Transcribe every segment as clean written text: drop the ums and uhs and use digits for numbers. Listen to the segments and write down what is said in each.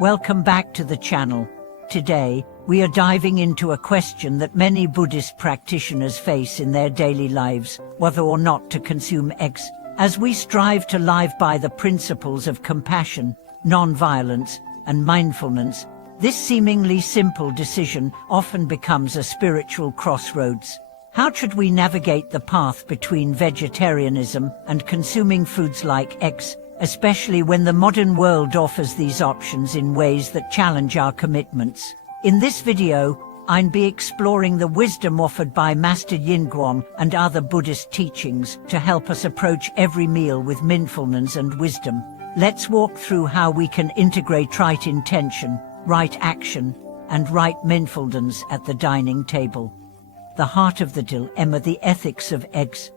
Welcome back to the channel. Today, we are diving into a question that many Buddhist practitioners face in their daily lives, whether or not to consume eggs. As we strive to live by the principles of compassion, non-violence, and mindfulness, this seemingly simple decision often becomes a spiritual crossroads. How should we navigate the path between vegetarianism and consuming foods like eggs, especially when the modern world offers these options in ways that challenge our commitments? In this video, I'll be exploring the wisdom offered by Master Yingguang and other Buddhist teachings to help us approach every meal with mindfulness and wisdom. Let's walk through how we can integrate right intention, right action, and right mindfulness at the dining table. The heart of the dilemma, the ethics of eggs.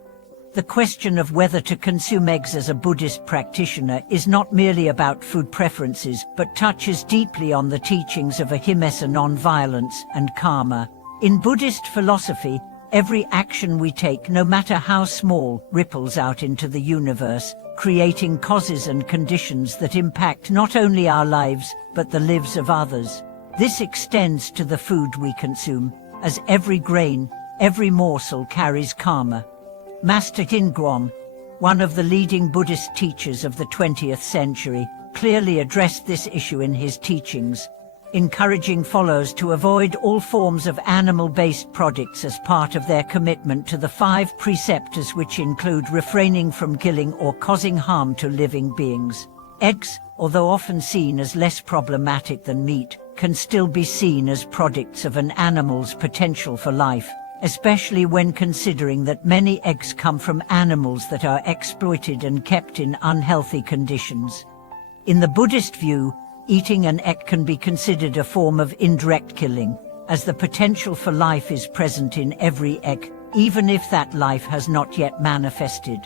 The question of whether to consume eggs as a Buddhist practitioner is not merely about food preferences, but touches deeply on the teachings of ahimsa, non-violence, and karma. In Buddhist philosophy, every action we take, no matter how small, ripples out into the universe, creating causes and conditions that impact not only our lives, but the lives of others. This extends to the food we consume, as every grain, every morsel carries karma. Master Yingguang, one of the leading Buddhist teachers of the 20th century, clearly addressed this issue in his teachings, encouraging followers to avoid all forms of animal-based products as part of their commitment to the 5 precepts, which include refraining from killing or causing harm to living beings. Eggs, although often seen as less problematic than meat, can still be seen as products of an animal's potential for life, especially when considering that many eggs come from animals that are exploited and kept in unhealthy conditions. In the Buddhist view, eating an egg can be considered a form of indirect killing, as the potential for life is present in every egg, even if that life has not yet manifested.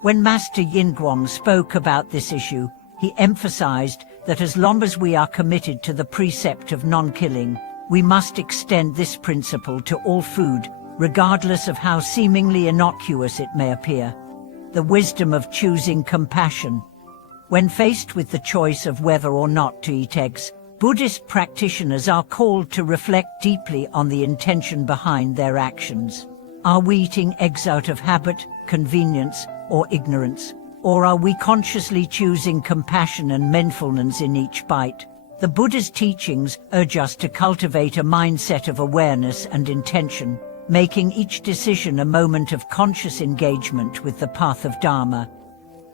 When Master Yingguang spoke about this issue, he emphasized that as long as we are committed to the precept of non-killing, we must extend this principle to all food, regardless of how seemingly innocuous it may appear. The wisdom of choosing compassion. When faced with the choice of whether or not to eat eggs, Buddhist practitioners are called to reflect deeply on the intention behind their actions. Are we eating eggs out of habit, convenience, or ignorance? Or are we consciously choosing compassion and mindfulness in each bite? The Buddha's teachings urge us to cultivate a mindset of awareness and intention, making each decision a moment of conscious engagement with the path of Dharma.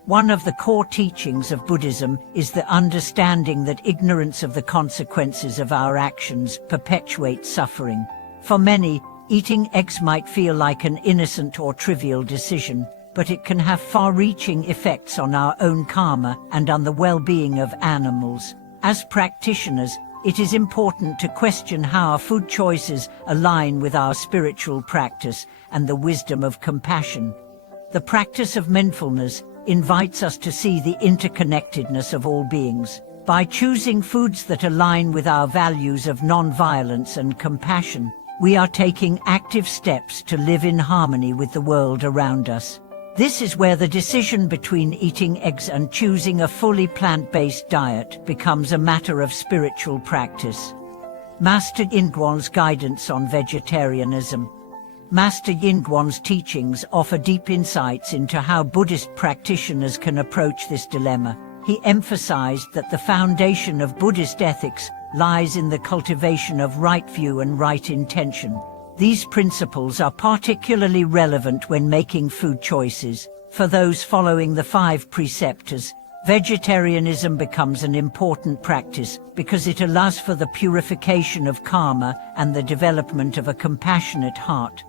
One of the core teachings of Buddhism is the understanding that ignorance of the consequences of our actions perpetuates suffering. For many, eating eggs might feel like an innocent or trivial decision, but it can have far-reaching effects on our own karma and on the well-being of animals. As practitioners, it is important to question how our food choices align with our spiritual practice and the wisdom of compassion. The practice of mindfulness invites us to see the interconnectedness of all beings. By choosing foods that align with our values of non-violence and compassion, we are taking active steps to live in harmony with the world around us. This is where the decision between eating eggs and choosing a fully plant-based diet becomes a matter of spiritual practice. Master Yingguang's guidance on vegetarianism. Master Yingguang's teachings offer deep insights into how Buddhist practitioners can approach this dilemma. He emphasized that the foundation of Buddhist ethics lies in the cultivation of right view and right intention. These principles are particularly relevant when making food choices. For those following the 5 precepts, vegetarianism becomes an important practice because it allows for the purification of karma and the development of a compassionate heart.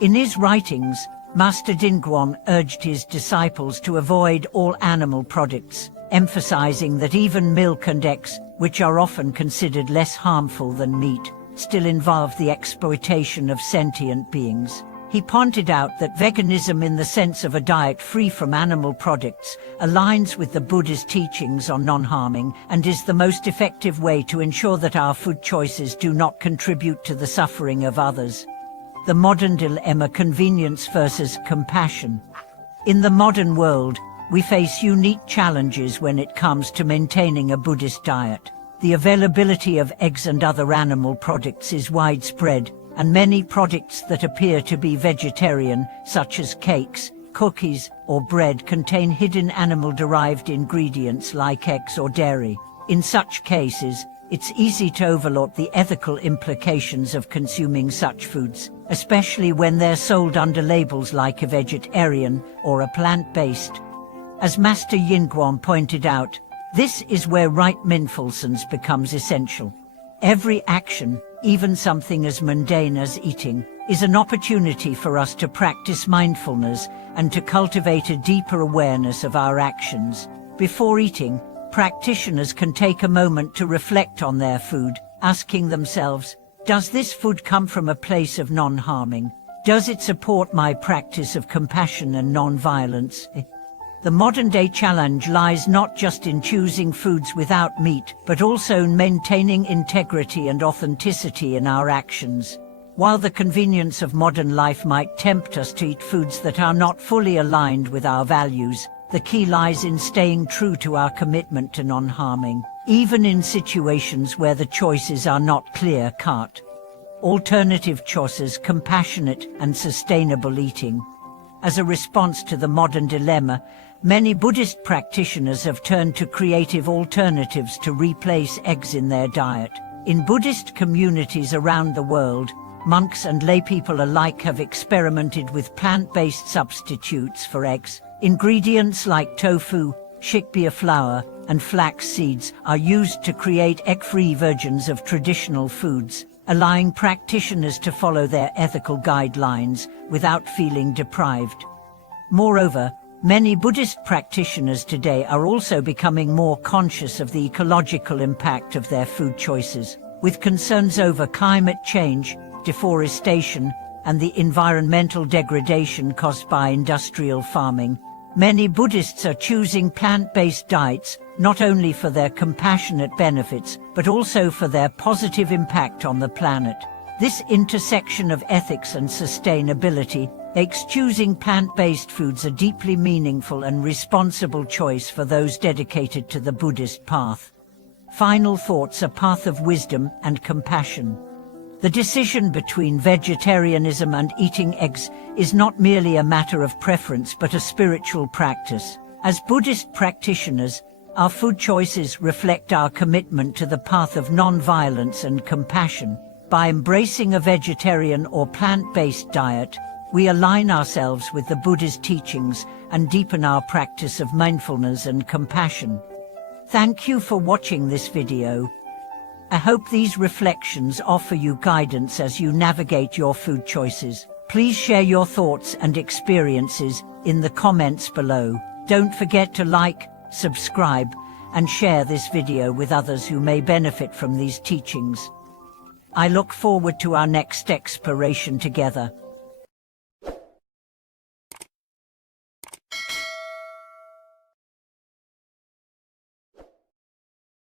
In his writings, Master Yingguang urged his disciples to avoid all animal products, emphasizing that even milk and eggs, which are often considered less harmful than meat, still involve the exploitation of sentient beings. He pointed out that veganism, in the sense of a diet free from animal products, aligns with the Buddha's teachings on non-harming and is the most effective way to ensure that our food choices do not contribute to the suffering of others. The modern dilemma: convenience versus compassion. In the modern world, we face unique challenges when it comes to maintaining a Buddhist diet. The availability of eggs and other animal products is widespread, and many products that appear to be vegetarian, such as cakes, cookies, or bread, contain hidden animal-derived ingredients like eggs or dairy. In such cases, it's easy to overlook the ethical implications of consuming such foods, especially when they're sold under labels like a vegetarian or a plant-based. As Master Yingguang pointed out, this is where right mindfulness becomes essential. Every action, even something as mundane as eating, is an opportunity for us to practice mindfulness and to cultivate a deeper awareness of our actions. Before eating, practitioners can take a moment to reflect on their food, asking themselves, does this food come from a place of non-harming? Does it support my practice of compassion and non-violence? The modern-day challenge lies not just in choosing foods without meat, but also in maintaining integrity and authenticity in our actions. While the convenience of modern life might tempt us to eat foods that are not fully aligned with our values, the key lies in staying true to our commitment to non-harming, even in situations where the choices are not clear-cut. Alternative choices, compassionate and sustainable eating. As a response to the modern dilemma, many Buddhist practitioners have turned to creative alternatives to replace eggs in their diet. In Buddhist communities around the world, monks and laypeople alike have experimented with plant-based substitutes for eggs. Ingredients like tofu, chickpea flour, and flax seeds are used to create egg-free versions of traditional foods, allowing practitioners to follow their ethical guidelines without feeling deprived. Moreover, many Buddhist practitioners today are also becoming more conscious of the ecological impact of their food choices, with concerns over climate change, deforestation, and the environmental degradation caused by industrial farming. Many Buddhists are choosing plant-based diets, not only for their compassionate benefits, but also for their positive impact on the planet. This intersection of ethics and sustainability makes choosing plant-based foods a deeply meaningful and responsible choice for those dedicated to the Buddhist path. Final thoughts: a path of wisdom and compassion. The decision between vegetarianism and eating eggs is not merely a matter of preference but a spiritual practice. As Buddhist practitioners, our food choices reflect our commitment to the path of non-violence and compassion. By embracing a vegetarian or plant-based diet, we align ourselves with the Buddha's teachings and deepen our practice of mindfulness and compassion. Thank you for watching this video. I hope these reflections offer you guidance as you navigate your food choices. Please share your thoughts and experiences in the comments below. Don't forget to like, subscribe, and share this video with others who may benefit from these teachings. I look forward to our next exploration together.